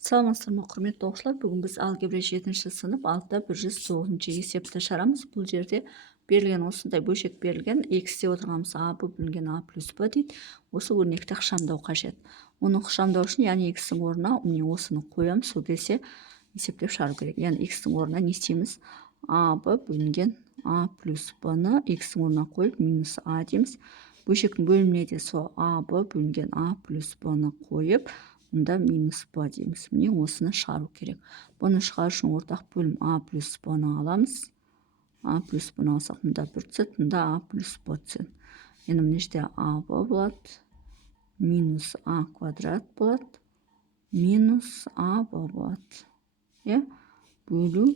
Саламатсыздар ма, құрметті оқушылар? Бүгін біз алгебра 7-ші сынып 6-109 есепті шығарамыз. Бұл жерде берілген осындай бөлшек берілген, x деп отырғанымыз а бөлінген а плюс б дейді. Осы өрнекті ықшамдау қажет. Оны ықшамдау үшін, яғни x-тің орнына міне осыны қоямыз, сол кезде есептеп шығару керек. Яғни x-тің орнына не істейміз? А б бөлінген а плюс б-ны x-тің орнына қойып минус а дейміз. Бөлшектің бөліміне де сол а б бөлінген а плюс б-ны қойып, мұнда минус б дейміз. Міне осыны шығару керек. Бұны шығару үшін ортақ бөлім а плюс б-ны аламыз. А плюс б-ны алсақ, мұнда 1 түседі, мұнда а плюс б түседі. Енді мына жерде а б болады, минус а квадрат болады, минус а б болады. Бөлу.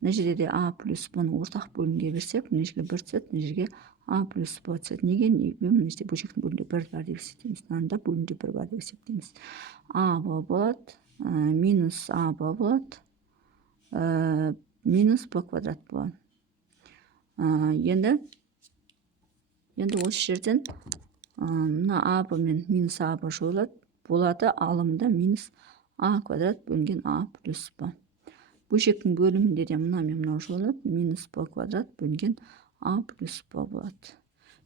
Мына жерде де а плюс б-ны ортақ бөлімге берсек, мына жерге 1 түседі, мына жерге а плюс б түседі. Неге? Мына жерде бөлшектің бөлімде 1 бар деп есептейміз. Мынада бөлімде 1 бар деп есептейміз. А б болады, минус а б болады, минус б квадрат болады. Енді осы жерден мына а б мен минус а б жойылады. Болады алымда минус а квадрат бөлінген а плюс б. Бөлшектің бөлімінде де мына мен мынау жойылады. Минус б квадрат бөлінген а плюс б болады.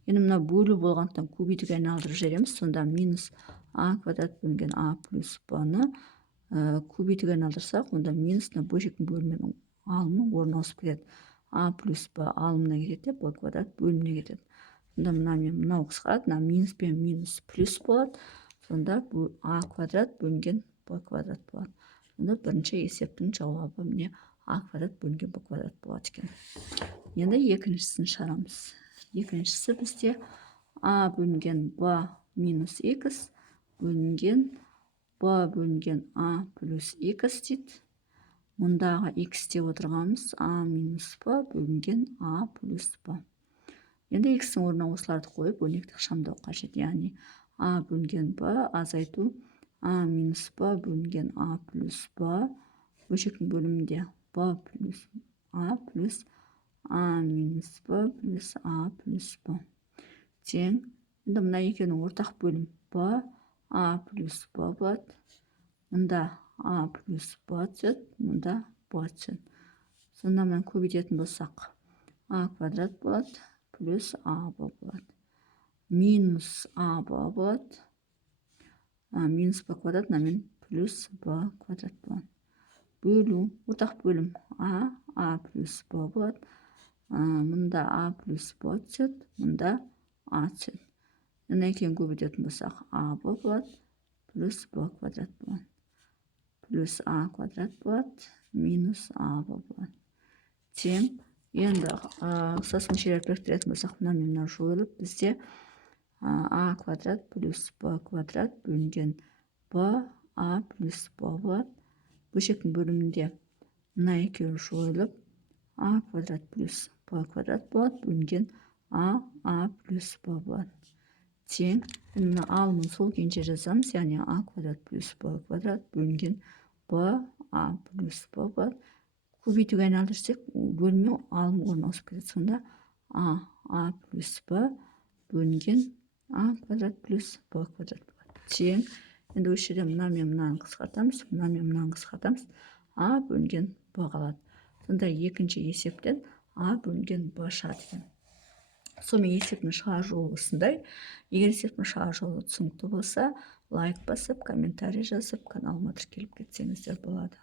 Енді мына бөлу болғандықтан көбейтуге айналдырып жібереміз. Сонда минус а квадрат бөлінген а плюс б-ны көбейтуге айналдырсақ, онда минусына бөлшектің бөлімінің алымның орны ауысып кетеді. А плюс б алымына кетеді, б квадрат бөліміне кетеді. Сонда мына мен мынау қысқарады, мына минус пен минус плюс болады. Сонда а квадрат бөлінген б квадрат болады. Сонда бірінші есептің жауабы міне а квадрат бөлінген б квадрат болады екен. Енді екіншісін шығарамыз. Екіншісі бізде а бөлінген б минус x бөлінген б бөлінген а плюс x дейді. Мұндағы x деп отырғанымыз а минус б бөлінген а плюс б. Енді x-тің орнына осыларды қойып, өрнекті ықшамдау қажет. Яғни а бөлінген б азайту а минус б бөлінген а плюс б. Бөлшектің бөлімінде б плюс а минус б плюс а плюс б. Тең. Енді мына екеуінің ортақ бөлім б а плюс б болады. Мұнда а плюс б түседі, мұнда б түседі. Сонда мына көбейтетін болсақ, а квадрат болады, плюс а б болады. Минус а б болады. Минус б квадрат, мынамен плюс б квадрат болады. Бөлу. Ортақ бөлім а плюс б болады. Мұнда а плюс б түседі, мұнда а түседі. Мына екеуін көбейтетін болсақ, а б болады, плюс б квадрат болады. Плюс а квадрат болады, минус а б болады. Тең. Енді ұқсас мүшелерді біріктіретін болсақ, мына мен мына жойылып, бізде а квадрат плюс б квадрат бөлінген б а плюс б болады. Бөлшектің бөлімінде мына екеуі жойылып, а квадрат плюс б квадрат болады, бөлінген а плюс б болады. Тең. Мына алымын сол күйінше жазамыз, яғни а квадрат плюс б квадрат бөлінген б а плюс б болады. Көбейтуге айналдырсақ, бөлме алым орны ауысып кетеді. Сонда а плюс б бөлінген а квадрат плюс б квадрат болады. Тең. Енді осы жерде мына мен мынаны қысқартамыз, мына мен мынаны қысқартамыз, а бөлінген б қалады. Сонда екінші есептен а бөлінген б шығады екен. Сонымен есептің шығару жолы осындай. Егер есептің шығару жолы түсінікті болса, лайк басып, комментарий жазып, каналыма тіркеліп кетсеңіздер болады.